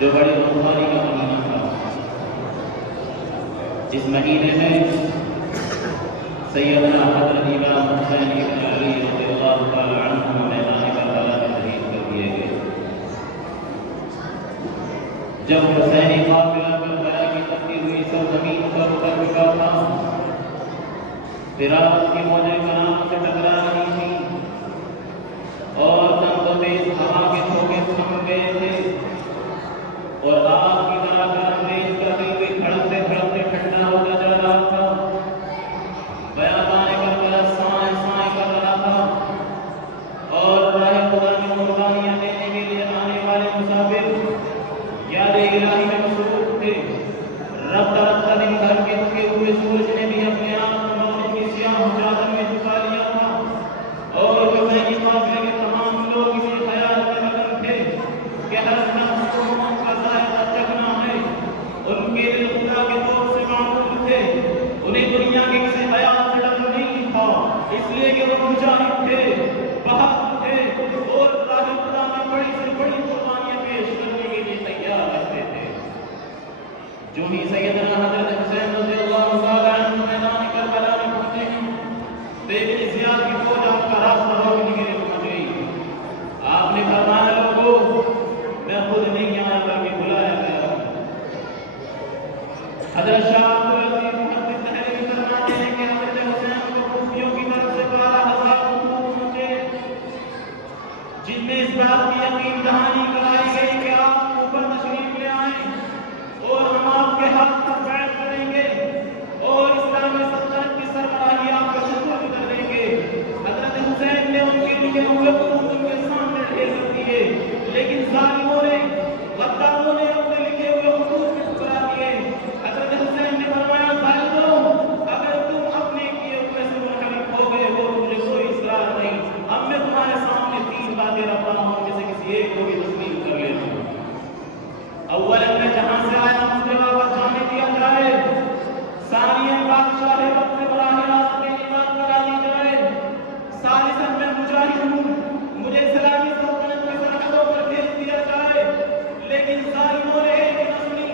جو بڑی بخاری کا مہینہ تھا. اس مہینے میں سیدنا حضرت امام حسین ابن علی رضی اللہ تعالی عنہ میدان کربلا میں شہید کر دیے گئے. جب حسینی قافلہ کربلا کی تپتی ہوئی سرزمین پر اتر چکا تھا، فراق کی موجیں کناروں سے ٹکرا رہی تھیں اور تند و تیز ہوا کے دھوکے تھم گئے تھے اور آگ کی طرح گرم تیز کرتی ہوئی دھڑکتے دھڑکتے ٹھنڈا ہوتا جا رہا تھا. بیابان کربلا سائیں سائیں کر رہا تھا اور راہ خدا میں قربانیاں دینے کے لیے آنے والے مسافر یاد الہی میں مصروف تھے. رفتہ رفتہ دن بھر کے تھکے ہوئے سورج نے بھی اپنے آپ کو مغرب کی سیاہ چادر میں چھپا لیا تھا اور حسینی قافلے کے تمام لوگ اسی خیال میں مگن تھے کہ ہر نفس کو موت کا ذائقہ چکھنا ہے. ان کے دل خدا کے دور سے معمول تھے. انہیں دنیا کے کسی حیات سے ڈر نہیں تھا، اس لیے کہ وہ مجاہد تھے، بہادر تھے اور راہ خدا میں بڑی سے بڑی قربانیاں پیش کرنے کے لیے تیار رہتے تھے. جو ہی سیدنا حضرت حسین رضی اللہ تعالی عنہ میدان کربلا میں پہنچے ہیں، تو ابن زیاد کی فوج آپ کا راستہ روکنے کے لیے پہنچ گئی. آپ نے فرمایا لوگوں میں خود نہیں آیا بلکہ بلایا گیا ہوں. حضرت شاہ عبدالعزیز محدث دہلوی فرماتے ہیں کہ حضرت حسین کو کوفیوں کی طرف سے 12,000 خطوط پہنچے جن میں اس بات کی یقین دہانی کرائی گئی کہ آپ اوپر تشریف لے آئیں اور ہم آپ کے ہاتھ پر بیعت کریں گے اور اسلامی سلطنت کی سربراہی آپ کا شکر گزار دیں گے. حضرت حسین نے ان کے لیے ان کے سامنے ڈھیر کر دیے، لیکن ظالموں نے غداروں نے اپنے لکھے ہوئے خطوط میں ٹھکرا دیے. حضرت حسین نے فرمایا ظالموں، اگر تم اپنے کیے ہوئے سے منحرف ہو گئے ہو تو مجھے کوئی اصرار نہیں. اب میں تمہارے سامنے 3 باتیں رکھتا ہوں، ان میں سے کسی ایک کو بھی تسلیم کر لیتا ہوں. اولا میں جہاں سے آیا مجھے واپس جانے دیا جائے. ثانیا بادشاہ وقت سے براہ راست میری بات کرا دی جائے. ثالثا میں مجاہد ہوں، مجھے اسلامی سلطنت کی سرحدوں پر بھیج دیا جائے. لیکن ظالموں نے ایک نہ سنی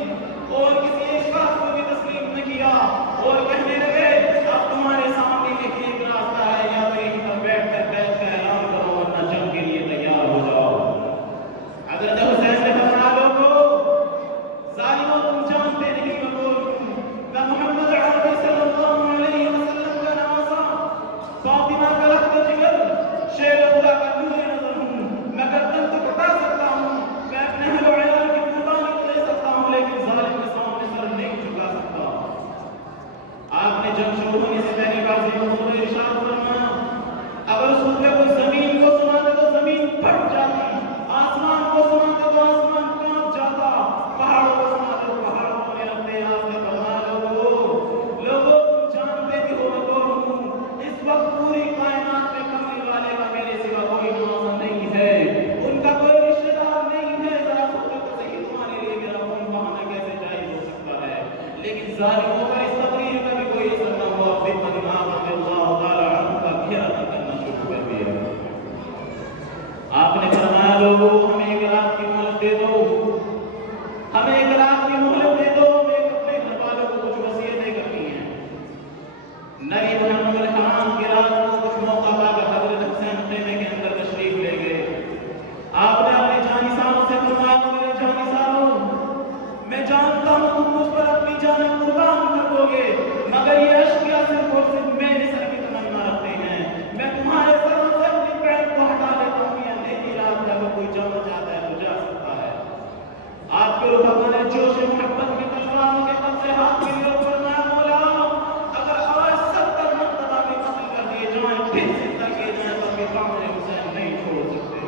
اور کسی ایک بات کو بھی تسلیم نہ کیا اور کہنے لگے اب تمہارے سامنے ایک راستہ ہے، یا تو یہیں پر بیٹھ کر اعلان کرو ورنہ جنگ کے لیے تیار ہو جاؤ. حضرت حسین نے فرمایا لوگوں ظالموں تم جانتے نہیں میں کون ہوں. میں محمد عربی صلی اللہ علیہ وسلم کا نواسا، فاطمہ کا رخت جگر، شیر اللہ کا نور نظر ہوں. میں گردن تو کٹا سکتا ہوں، میں اپنے اہل و عیال کی قربانی تو دے سکتا ہوں، لیکن ظالم کے سامنے سر نہیں جھکا سکتا. آپ نے جنگ شروع ہونے سے پہلی بار سے حضور ارشاد فرمایا اگر اس پہ کوئی زمین کو سناتے تو زمین پھٹ جاتی، آسمان کو سناتے تو آسمان کانپ جاتا، پہاڑوں کو سناتے تو پہاڑ ہونے لگتے. آپ نے فرمایا لوگوں تم جانتے بھی ہو میں کون ہوں. اس وقت پوری کائنات میں کمال والے کا میرے سوا کوئی نواسا نہیں ہے، ان کا کوئی رشتہ دار نہیں ہے. ذرا سوچو تو صحیح تمہارے لیے میرا خون بہانا کیسے جائز ہو سکتا ہے. لیکن ظالموں پر اس تقریر کا بھی کوئی اثر نہ ہوا. پھر امام رضی اللہ تعالی عنہ کا گھیرا کرنا شروع کر دیا. آپ نے فرمایا لوگوں ہمیں 1 رات کی مہلت دے دو، ہمیں 1 رات کی مہلت دے دو. میں اپنے گھر والوں کو کچھ وصیتیں کرنی ہیں. نبی محمد الحرام کی رات کو کچھ موقع پا کر حضرت حسین خیمے کے اندر تشریف لے گئے. آپ نے اپنے جانثاروں سے فرمایا میرے جانثاروں میں جانتا ہوں تم مجھ پر اپنی جان قربان کر دو گے، مگر یہ اشکیا صرف اور صرف میرے سر کی تمنا رکھتے ہیں. میں تمہارے سروں سے اپنی بیعت کو ہٹا لیتا ہوں. یہ اندھیری رات ہے، اگر کوئی جانا چاہتا ہے تو جا سکتا ہے. آپ کے رفقا نے جوش محبت کی تلواروں کے قبضے ہاتھ میں لیے اور فرمایا مولا اگر آج 70 مرتبہ بھی قتل کر دیے جائیں پھر زندہ کیے جائیں بلکہ کامل حسین نہیں چھوڑ سکتے.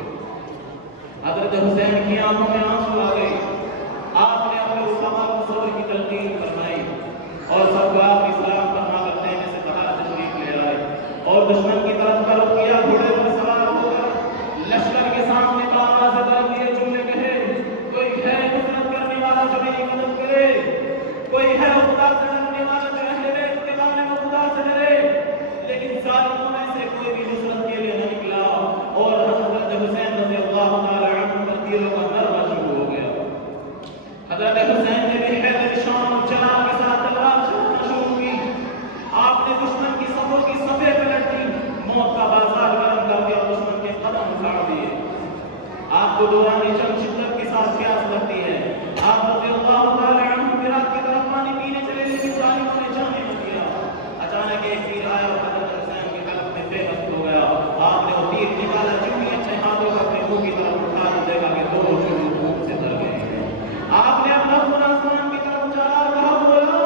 حضرت حسین کی آنکھوں میں آنسو آ گئے. آپ نے اپنے رفقا کو صبر کی تلقین فرمائی اور سب کو آپ اسلام فرما کر خیمے سے باہر تشریف لے آئے اور دشمن کی طرف کا رخ کیا. گھوڑے پر سوار ہو کر لشکر کے سامنے آواز طرف یہ جملے کہے کوئی ہے نصرت کرنے والا جو میری مدد کرے، کوئی ہے خدا سے ڈرنے والا جو اہل بیت کے بارے میں خدا سے ڈرے. لیکن ظالموں میں سے کوئی بھی نصرت کے لیے نہ نکلا اور حضرت حسین رضی اللہ تعالی عنہ پر تیروں کا ضربہ شروع ہو گیا. حضرت حسین نے بھی حیدر شان اور جلال کے ساتھ تلوار چلانا شروع کی. آپ نے دشمن کی صفوں کی صفیں پلٹ دی, موت کا بازار گرم کر دیا, دشمن کے قدم اکھاڑ دیے. آپ کو دوران جنگ شدت کے ساتھ پیاس لگتی ہے. آپ رضی اللہ تعالی عنہ فراق کی طرف پانی پینے چلے, لیکن ظالموں نے جانے نہ دیا. اچانک ایک تیر آیا اور حضرت حسین کے قلب میں بے بس ہو گیا. آپ نے وہ تیر نکالا, چونکہ اپنے ہاتھوں کو اپنے منہ کی طرف اٹھا تو دیکھا کہ دونوں چونکے خون سے تر گئے ہیں. آپ نے اپنا خون آسمان کی طرف اچھالا اور کہا, بولا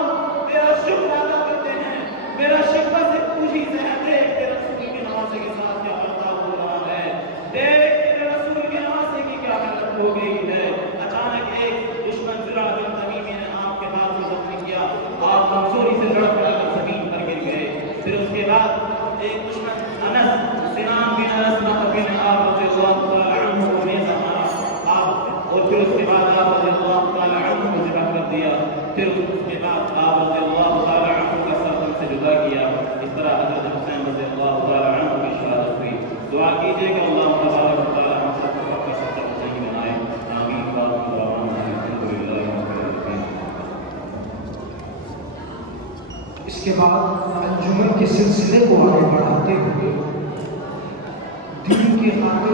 تیرا شکر ادا کرتے ہیں, میرا شکوہ سے پوچھی سے ہے, دیکھ تیرے رسول کے نواسے کے ساتھ کیا برتاؤ ہو رہا ہے, دیکھ تیرے رسول کے نواسے کی کیا حالت ہو گئی ہے. اچانک ایک دشمن زرع بن تمیمی نے آپ کے ہاتھ کو زخمی کیا, آپ کمزوری سے لڑ کر زمین پر گر گئے. پھر اس کے بعد ایک دشمن انس سنان بن انس نقبی نے آپ رضی اللہ تعالی عنہ کو نیزہ مارا, آپ, اور پھر اس کے بعد آپ رضی اللہ تعالی عنہ کو ذبح کر دیا. پھر اس کے بعد آپ رضی اللہ تعالی عنہ کا سر سے جدا کیا. اس طرح حضرت حسین رضی اللہ تعالی عنہ کی شہادت ہوئی. دعا کیجیے کہ اللہ تبارک و تعالی ہم سب کو اپنی سچا صحیح بنائے. آمین. اس کے بعد انجمن کے سلسلے کو آگے بڑھاتے ہوئے دین کی خاطر